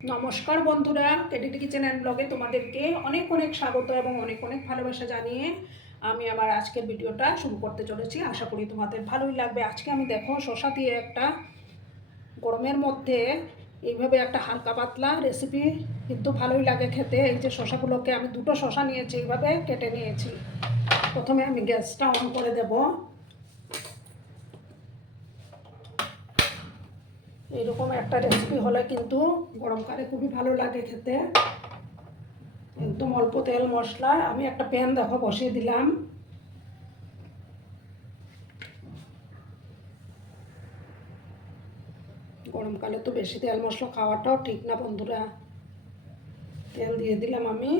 নমস্কার বন্ধুরা, কেডিটি kitchen and ব্লগে তোমাদেরকে অনেক অনেক স্বাগত এবং অনেক অনেক ভালোবাসা জানিয়ে আমি আমার আজকের ভিডিওটা শুরু করতে চলেছি। আশা করি তোমাদের ভালোই লাগবে। আজকে আমি দেখো শসা দিয়ে একটা গরমের মধ্যে এইভাবে একটা হালকা পাতলা রেসিপি কিন্তু ভালোই লাগে খেতে। এই যে শসাগুলোকে আমি দুটো শসা নিয়েছি, এইভাবে কেটে নিয়েছি। প্রথমে আমি গ্যাসটা অন করে দেব। এইরকম একটা রেসিপি হলে কিন্তু গরমকালে খুবই ভালো লাগে খেতে। একদম অল্প তেল মশলা। আমি একটা প্যান দেখো বসিয়ে দিলাম। গরমকালে তো বেশি তেল মশলা খাওয়াটাও ঠিক না বন্ধুরা। তেল দিয়ে দিলাম আমি।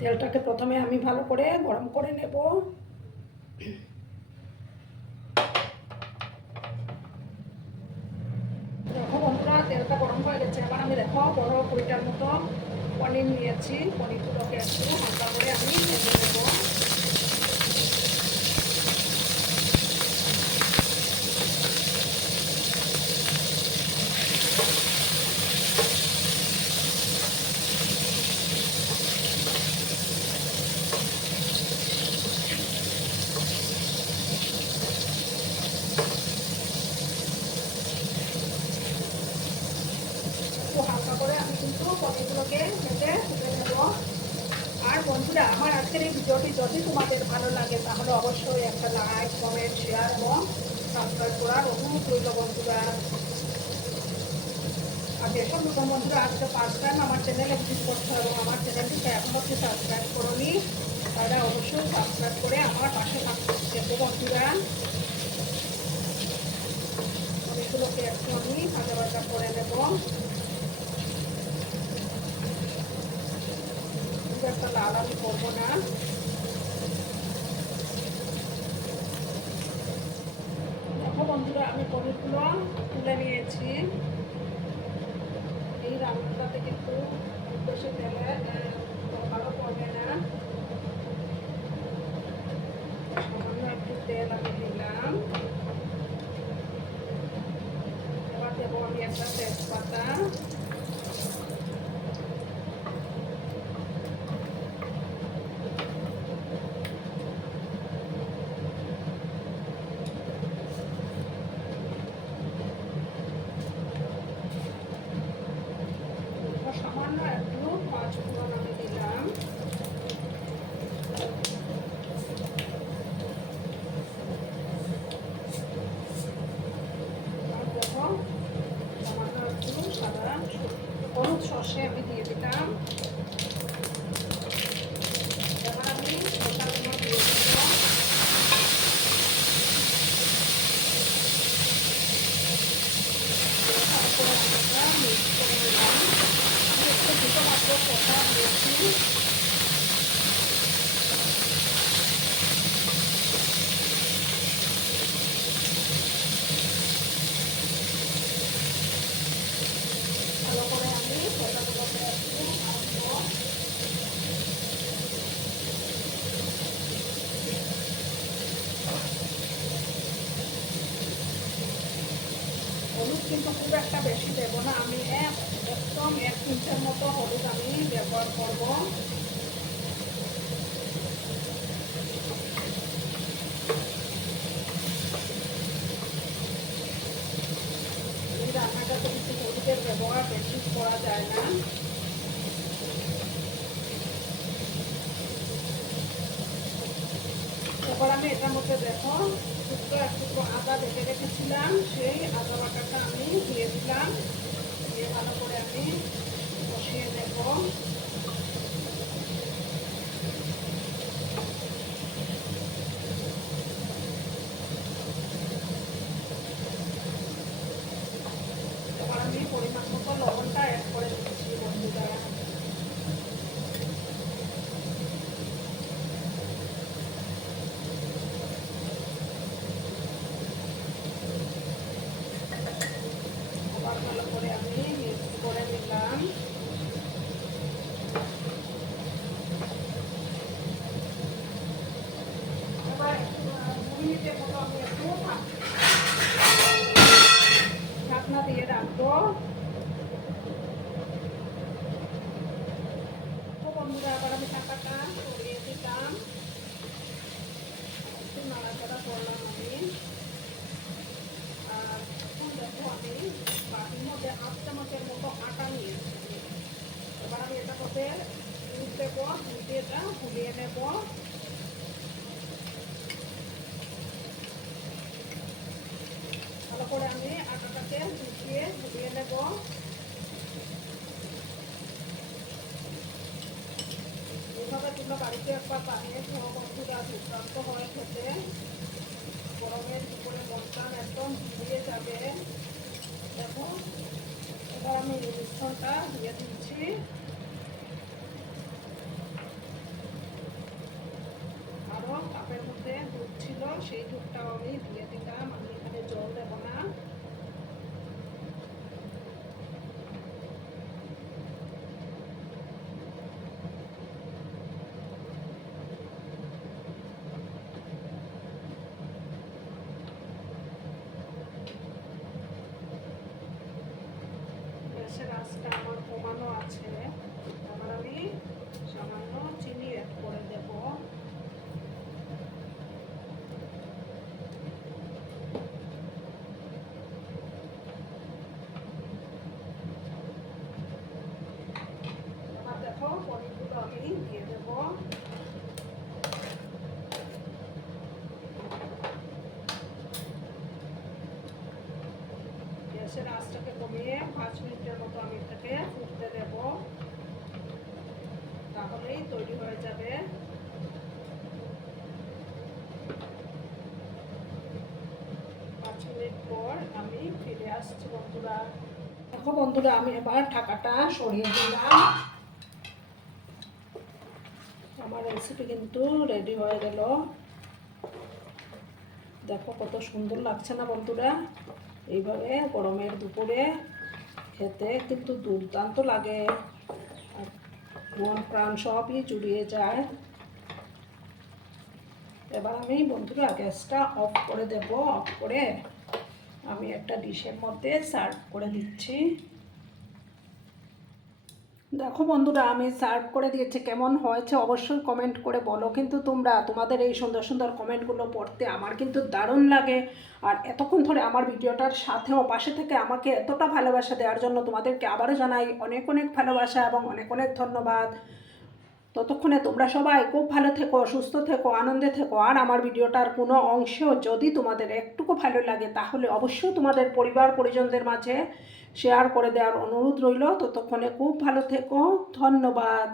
তেলটাকে প্রথমে আমি ভালো করে গরম করে নেব। দেখো বন্ধুরা, তেলটা গরম হয়ে গেছে। এবার আমি দেখো বড় 20টার মতো পনির নিয়েছি। পনিরগুলোকে একটু হালকা করে আমি ভেজে নেব। একটু হালকা করে আমি কিন্তু পনিরগুলোকে ভেজে তুলে নেব। আর বন্ধুরা, আমার আজকের এই ভিডিওটি যদি তোমাদের ভালো লাগে তাহলে অবশ্যই একটা লাইক, কমেন্ট, শেয়ার এবং সাবস্ক্রাইব করার অনুরোধ রইল বন্ধুরা। আর যেসব নতুন বন্ধুরা আজকে ফার্স্ট টাইম আমার চ্যানেলে ভিজিট করছো এবং আমার চ্যানেলটিকে এখনো অবধি সাবস্ক্রাইব করোনি, তারা অবশ্যই সাবস্ক্রাইব করে আমার পাশে থাকতে বন্ধুরা। পনিরগুলোকে একটু আমি ভাজা ভাজা করে নেব। একটা লাল আমি করবো না। দেখো বন্ধুরা, আমি পনিরগুলো তুলে নিয়েছি। এই রান্নাটাতে কিন্তু খুব বেশি তেলের ভালো পড়বে না। সামান্য একটু তেল আমি দিলাম। এবার দেবো আমি একটা তেজপাতা। সামান্য একটু পাঁচফোড়ন আমি দিলাম। আর দেখো সামান্য একটু সাদা হলুদ সর্ষে আমি দিয়ে দিলাম। এবার আমি শসাগুলো দিয়ে দেব। তারপরে আমরা মিক্স করে নিলাম। একটু দুটো মাত্র শসা দিয়েছি। ভালো করে আমি শসাগুলোকে একটু ভাজবো। হলুদ কিন্তু খুব একটা বেশি দেবো না। আমি একদম 1 চিমচার মতো হলুদ আমি ব্যবহার করব। এই রান্নাটাতে কিন্তু হলুদের ব্যবহার বেশি করা যায় না। এবার আমি এটার মধ্যে দেখো একটু আদা বেটে রেখেছিলাম, সেই আদা বাটাটা আমি দিয়ে দিলাম। দিয়ে ভালো করে আমি কষিয়ে নেব। এবার আমি পরিমাণ মতো লবণটা অ্যাড করে দিচ্ছি বন্ধুরা। আবার ভালো করে আমি মিক্স করে নিলাম। এবার 2 মিনিটের মতো আমি একটু ঢাকনা দিয়ে রাখবো। মধ্যে দুধ দেবো, দুধ দিয়ে এটা ফুলিয়ে নেব। ভালো করে আমি আটাটাকে দুধ দিয়ে ফুলিয়ে নেব। এইভাবে তোমরা বাড়িতে একবার বানিয়ে খাও বন্ধুরা, দুর্দান্ত হয় খেতে। গরমের দুপুরে মনটান একদম ভুলিয়ে যাবে। দেখো এবার আমি এই মিশ্রণটা দিয়ে দিচ্ছি। আরও কাপের মধ্যে দুধ ছিল, সেই দুধটাও আমি দিয়ে দিলাম। আমি এখানে জল দেবো না। গ্যাসের আঁচটা আমার কমানো আছে। আবার আমি সামান্য চিনি অ্যাড করে দেব। এবার দেখো পনিরগুলো আমি দিয়ে দেব। গ্যাসের আঁচটাকে কমিয়ে 5 মিনিটের মতো আমি এটাকে ফুটতে দেব, তাহলেই তৈরি হয়ে যাবে। 5 মিনিট পর আমি ফিরে আসছি বন্ধুরা। দেখো বন্ধুরা, আমি এবার ঢাকাটা সরিয়ে দিলাম। আমার রেসিপি কিন্তু রেডি হয়ে গেল। দেখো কত সুন্দর লাগছে না বন্ধুরা? এইভাবে গরমের দুপুরে খেতে কিন্তু দুর্দান্ত লাগে, মন প্রাণ সবই জুড়িয়ে যায়। এবার আমি বন্ধুরা গ্যাসটা অফ করে দেব। অফ করে আমি একটা ডিশের মধ্যে সার্ভ করে দিচ্ছি। দেখো বন্ধুরা, আমি সার্ভ করে দিয়েছি। কেমন হয়েছে অবশ্যই কমেন্ট করে বলো কিন্তু তোমরা। তোমাদের এই সুন্দর সুন্দর কমেন্টগুলো পড়তে আমার কিন্তু দারুণ লাগে। আর এতক্ষণ ধরে আমার ভিডিওটার সাথেও পাশে থেকে আমাকে এতটা ভালোবাসা দেওয়ার জন্য তোমাদেরকে আবারও জানাই অনেক অনেক ভালোবাসা এবং অনেক অনেক ধন্যবাদ। ততক্ষণে তোমরা সবাই খুব ভালো থেকো, সুস্থ থেকো, আনন্দে থেকো। আর আমার ভিডিওটার কোনো অংশ যদি তোমাদের একটুকু ভালো লাগে তাহলে অবশ্যই তোমাদের পরিবার পরিজনদের মাঝে শেয়ার করে দেওয়ার অনুরোধ রইল। ততক্ষণে খুব ভালো থেকো। ধন্যবাদ।